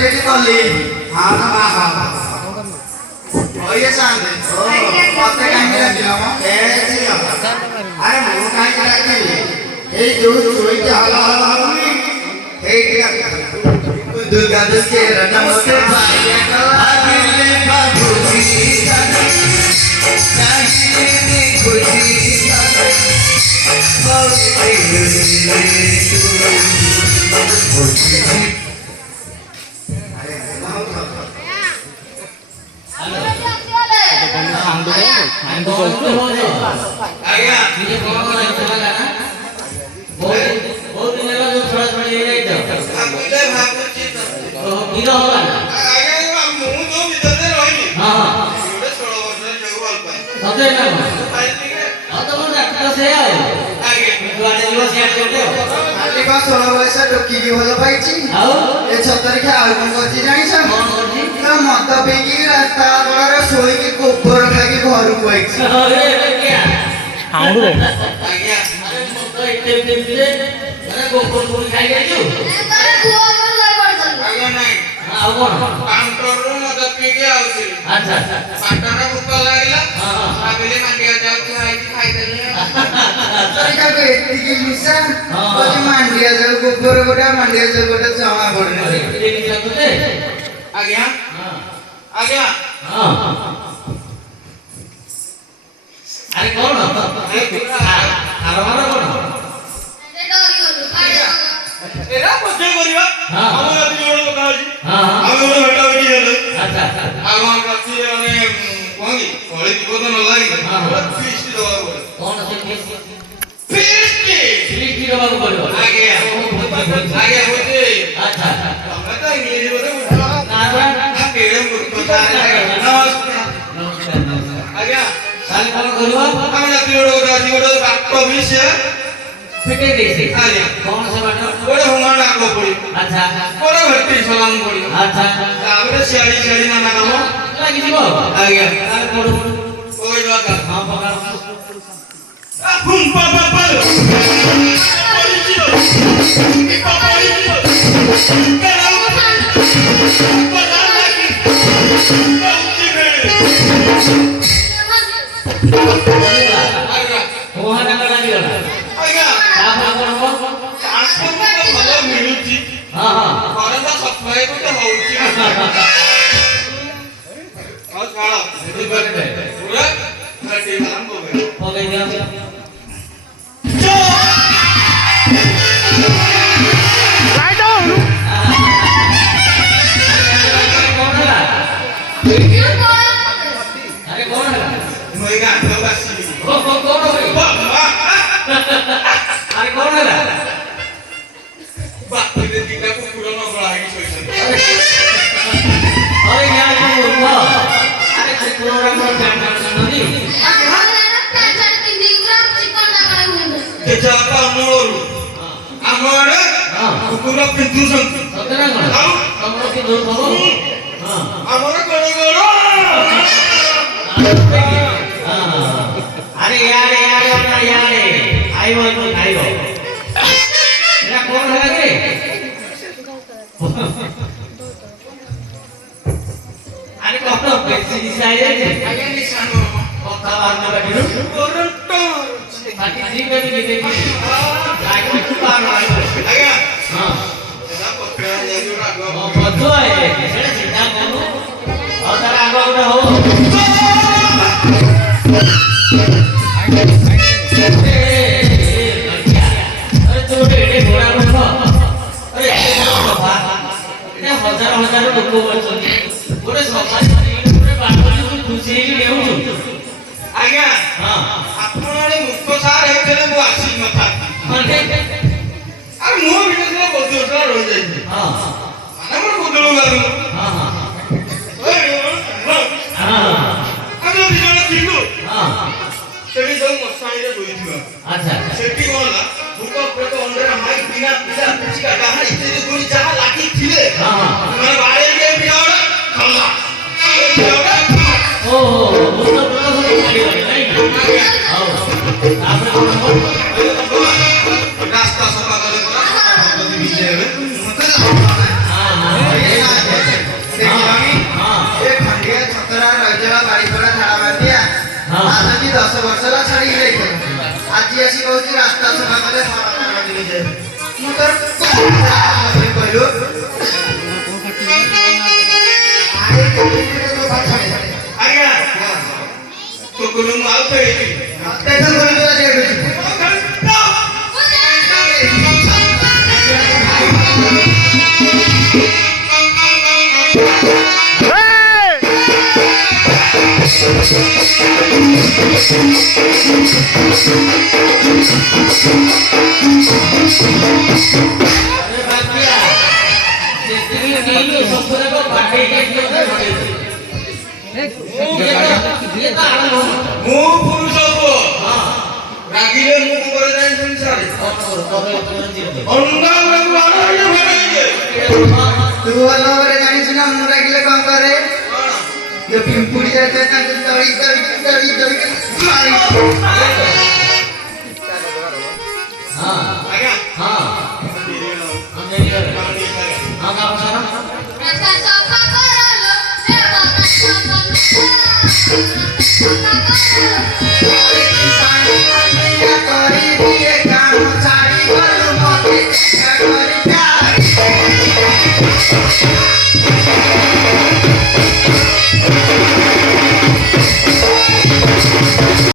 ready कली हां ना हां ओये सांदे ओ पत्ते काहे रखिला म ए दियो अरे मु काहे रखिली ए जो जोइते हला हला हलनी ए दुर्गा दुर्गे नमस्ते भाई अगले बाबूजी चाहिए खुशी मत पीकी रास्ता शोक गोबर खाई घर को मांडिया जाऊ गोबर गोटा मांडिया जाऊ गोटा जमा पड़े आज्ञा आज्ञा अरे कौन आराम कौन एरा बच्चे करिया हां हम अति जोड़ पका छी हां हम बेटा बेटी हेले अच्छा अच्छा हम कथि माने कोंगी कोली दिबो त न लागि पूरा फीस्ट दवा पड़े कौन से फीस्ट दवा पड़े आगे आगे होते अच्छा हम त इंग्लिश बोले ना केरम गुरु नमस्कार आगे साले कौन करियो हम अति जोड़ पका छी गोटे बाक्ट विषय फिटे देसी आगे कौन से बाटो गोटे हुंगा डाको पड़ी अच्छा गोटे भट्टी सलाम पड़ी अच्छा ताबरे सियाड़ी सियाड़ी ना ना काम लागी जीवो आगे साले पड़ो कोई बात हां पकड़ आ फुम पा पा पा पड़ी जियो की पा पड़ी जियो केरा पता लागी पहुंची गए आगे वहां ना लागी गला आगे आप कौन हो आजकल तो भलो मिलुची हां हां परदा सफाई को तो होउची और खाड़ा ये करते पूरा घटी नाम हो गया हो गई क्या राइट डाउन कौन है अरे कौन है मैं गाना बासी कौन हो गई बाबा अरे कौन है बाप रे दिखा को पूरा ना बड़ा है सोचते अरे यार ये मूर्ख अरे पूरा का काम नहीं के जाता मोर आमरे कुकुरा पिंतु संत सतना कौन हमरो के दूर खबो हां आमरे करे गलो अरे यार आई वो मेरा कौन है रे अरे कौन बेसी दिसाई रे आगे निशानो कथा वारना बैठिनु करंटो बाकी जी पे भी देखी लाइक में पार आयो आगे हां एला पकड़ा ले जो रागो बद्धो है सेटा चिंता करू और तारा आगो उठा हो अरे तू एडे घोड़ा रखो अरे एडे सफा एडे हजार हजार लोक बोलछनी गोटे सफा गोटे बाटोली तू खुशी ही लेउ आगे हां आपने मुख्य सार हेतले मु आसी मथा माने अरे मु बिना बदुसरा रह जाई हां माने मोर बदलु गालु हां हां हां हम दिजण थिलु हां सेठी सब मसाई रे दोइथिबा अच्छा सेठी कोनला भूक प्रेत अंडर माइक बिना पिसा पिचिका गाहा इत्यादि गुणी जहा लागी थिले हां हां माने बारे के बियावडा खल्ला ओ मुस्ता प्रकाश ने खाली नहीं हां आपने कौन हो रास्ता सफा करे करा विजय में हां हां ବର୍ଷ ହେଲା ଛାଡ଼ିକି ଯାଇଥିଲା ଆଜି ଆସି କହୁଛି ରାସ୍ତା ସଫା କଲେ ମୁଁ ତୋର କହିଲୁ ଆଜ୍ଞା କୁକୁର ମୁଁ ଆଉ ଖେଳିବି ମତେ ଏଠୁ କହିଲୁ ଆଜି ଏଠୁ अरे बापिया जेतिकी नीलू सबको बाटे के ये तो आराम ମୁଁ ପୁରୁଷ ପୁଅ ରାଗିଲେ ମୁଁ କଣ କରି ଜାଣି ସଂସାରେ ଅଣ୍ଡାକୁ ଆଣେ ଭରେ ତୁ ଭଲ ଭାବରେ ଜାଣିଛୁ ନା ମୁଁ ରାଗିଲେ କଣ କରେ ଯୋଉ ପିମ୍ପୁଡି ଯାଇଥାଏ ତାଙ୍କୁ ଦଳି ମାରି ଆଜ୍ଞା हाँ